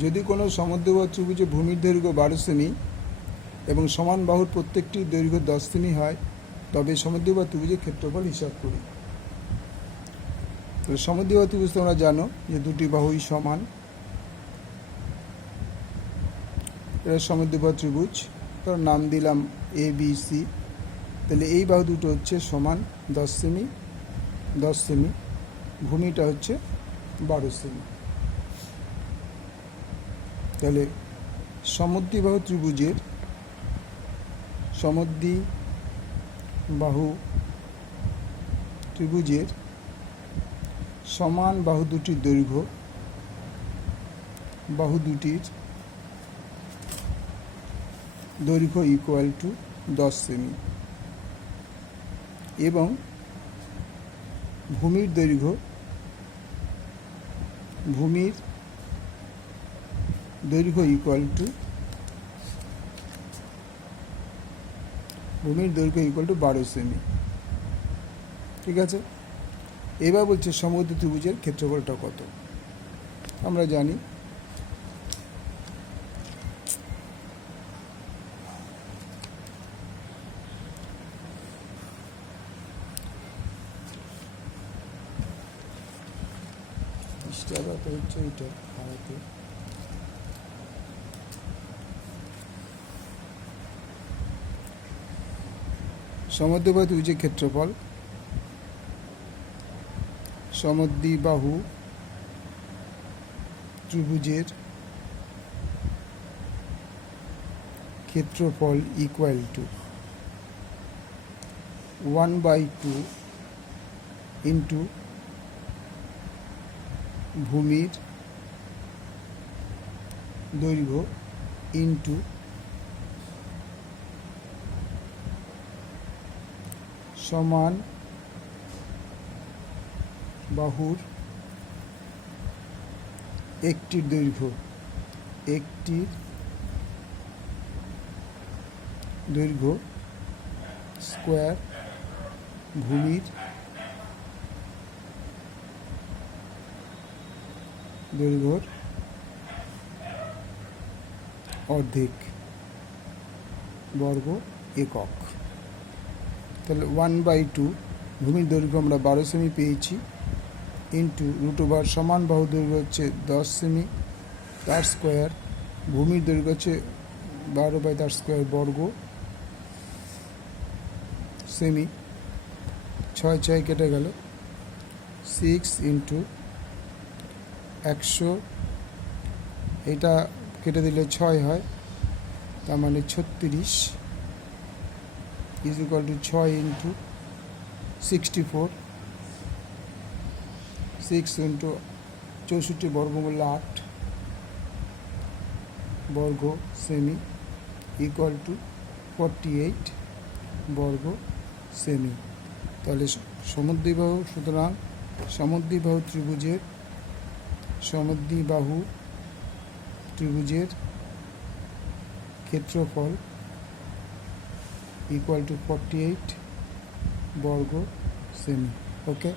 যদি কোনো সমদ্বিবাহু ত্রিভুজে ভূমির দৈর্ঘ্য 12 সেমি এবং সমান বাহুর প্রত্যেকটির দৈর্ঘ্য 10 সেমি হয়, তবে সমদ্বিবাহু ত্রিভুজের ক্ষেত্রফল হিসাব করি। তো সমদ্বিবাহু ত্রিভুজ তোমরা জানো যে দুটি বাহুই সমান, এটা সমদ্বিবাহু ত্রিভুজ। তার নাম দিলাম ABC। তাহলে এই বাহু দুটো হচ্ছে সমান 10 সেমি 10 সেমি, ভূমিটা হচ্ছে 12 সেমি। তাহলে সমদ্বিবাহু ত্রিভুজের সমান বাহু দুটির দৈর্ঘ্য, ইকুয়াল টু 10 সেমি এবং ভূমির দৈর্ঘ্য ইকুয়াল টু 12 সেমি। ঠিক আছে, এবার বলছে সমদ্বিবাহু ত্রিভুজের ক্ষেত্রফলটা কত। আমরা জানি হচ্ছে এটা ভারতে সমদ্বিবাহু ত্রিভুজের ক্ষেত্রফল, সমদ্বিবাহু ত্রিভুজের ক্ষেত্রফল ইকুয়াল টু 1/2 ইন্টু ভূমির দৈর্ঘ্য ইন্টু সমান বাহুর একটির দৈর্ঘ্য স্কোয়ার ভূমির দৈর্ঘ্যর অর্ধেক বর্গ একক। তাহলে 1/2 ভূমির দৈর্ঘ্য আমরা 12 সেমি পেয়েছি, ইন্টু √, সমান বাহু দৈর্ঘ্য হচ্ছে 10 সেমি, তার স্কোয়ার, ভূমির দৈর্ঘ্য হচ্ছে 12 তার স্কোয়ার বর্গ সেমি, 6 কেটে গেল, 6 ইন্টু 100, এটা কেটে দিলে 6 হয়, তার মানে 36 is equal to 6 into 64, 6 into 64 বর্গমূল 8 বর্গ সেমি ইকুয়াল টু 48 বর্গ সেমি। তাহলে সুতরাং সমদ্বিবাহু ত্রিভুজের ক্ষেত্রফল ইকুয়াল টু 48 বর্গ সেমি। ওকে।